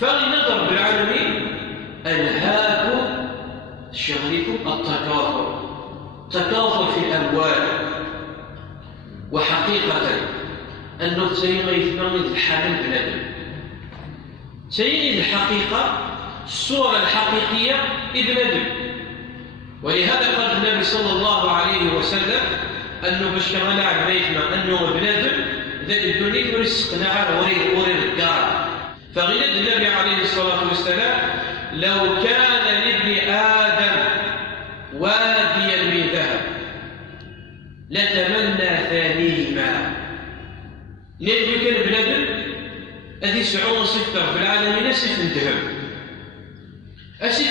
فغنى رب العالمين ألهاكم شغلكم التكاثر في الأموال. وحقيقة أنه تسيغ يثمن الحالة بنادم تسيغ الحقيقة الصورة الحقيقية ابنادم. ولهذا قال النبي صلى الله عليه وسلم أنه باش كما نعلم يثمن أنه بنادم ذات الدنيا ورزقنا على وريد الدار. فغنى النبي عليه الصلاة والسلام لو كان لابن آدم واديا من ذهب لتمنى ثانيهما. لأنه كان بنادم أذي سعون صفته في العالمين أسف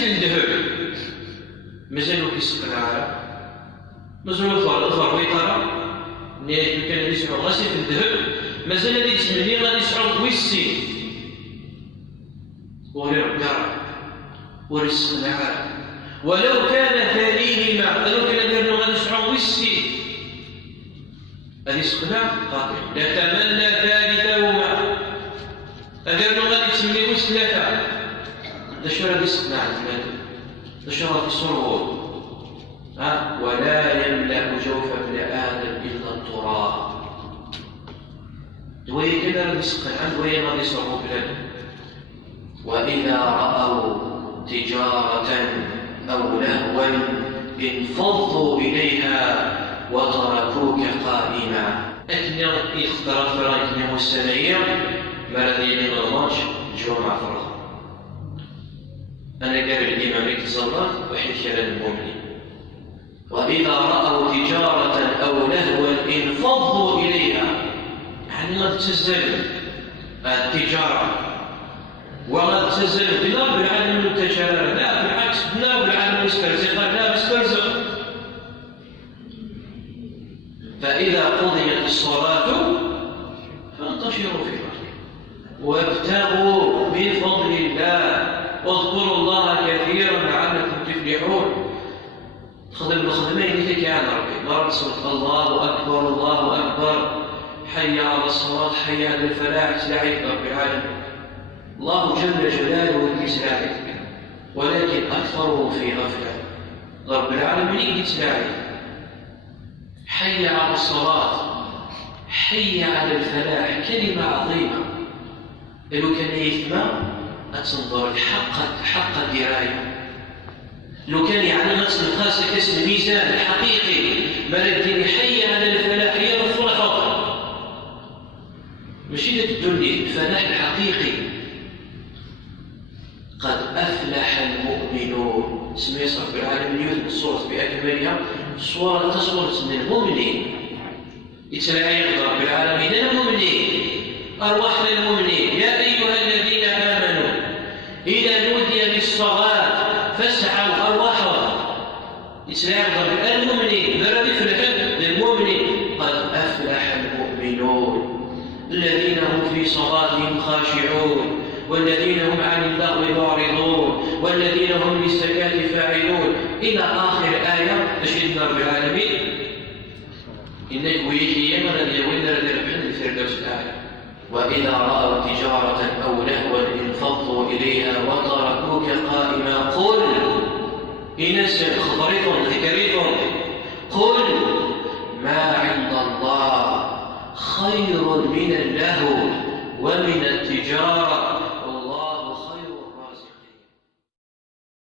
الذهب مازالوا كيسقنا على مازالوا ظهر ويطرى. لأنه كان أذي سعون أسف الذهب مازال هذه تمني غادي يسعون ويسين ورقع ورزقنا على. ولو كان ثانيهما لو كان ديرنا غادي يسعون ويسين رزقنا قاطع لتمنى ثالثهما أدرنا غادي تسمي ويس ثلاثة. دشرة رزقنا عند المادة دشرة في السرور ولا يملأ جوف ابن آدم إلا التراب. دوي كذا رزق عند وين غادي يسرقوا بلاد. وإذا رأوا تجارة أو لهوا انفضوا إليها وتركوك قائما. أكنا يختار فرائكنا والسنية ما الذي لغماش جمع فرغ. أنا قال الإمام يتصرف وحيد كلام المؤمنين. وإذا رأوا تجارة أو لهوا انفضوا إليها يعني ما تزل التجارة وما تزل بلا بالعالم المتجارة لا بالعكس بلا بالعالم المسترزق لا مسترزق. فإذا قضيت الصلاة فانتشروا في الأرض وابتغوا من فضل الله واذكروا الله كثيرا لعلكم تفلحون. خدم الخدمين اللي كان ربي ما رسول الله أكبر الله أكبر حي على الصلاة حي على الفلاح سلاعي رب العالمين. الله جل جلاله يسلاعي ولكن أكثرهم في غفلة. رب العالمين يسلاعي حي على الصلاة حي على الفلاح كلمة عظيمة. لو كان يثمى أتنظر حق الدراية. لو كان يعني نقص القاسة كسم الميزان الحقيقي مردين حي على الفلاح هي الفرحة مش الدنيا الفلاح الحقيقي. قد أفلح المؤمنون اسم يصرف بالعالمين يثم الصورة بأكملها صورة تصور من المؤمنين يتلاقى يغضر بالعالمين المؤمنين أرواح للمؤمنين. يا أيها الذين آمنوا إذا نودي للصلاة فاسعوا أرواحهم يتلاقى يغضر المؤمنين مرد فلحب للمؤمنين. قد أفلح المؤمنون الذين هم في صلاتهم خاشعون والذين هم عن اللغو معرضون والذين هم للزكاة فاعلون إلى آخر آية تشهد رب العالمين إنك ويجي يمر اليوين الذي ربحن الفردوس الآية. وإذا رأوا تجارة أو لهوا انفضوا إليها وتركوك قائما قل إنسى خبركم ذكركم قل ما عند الله خير من اللهو ومن التجارة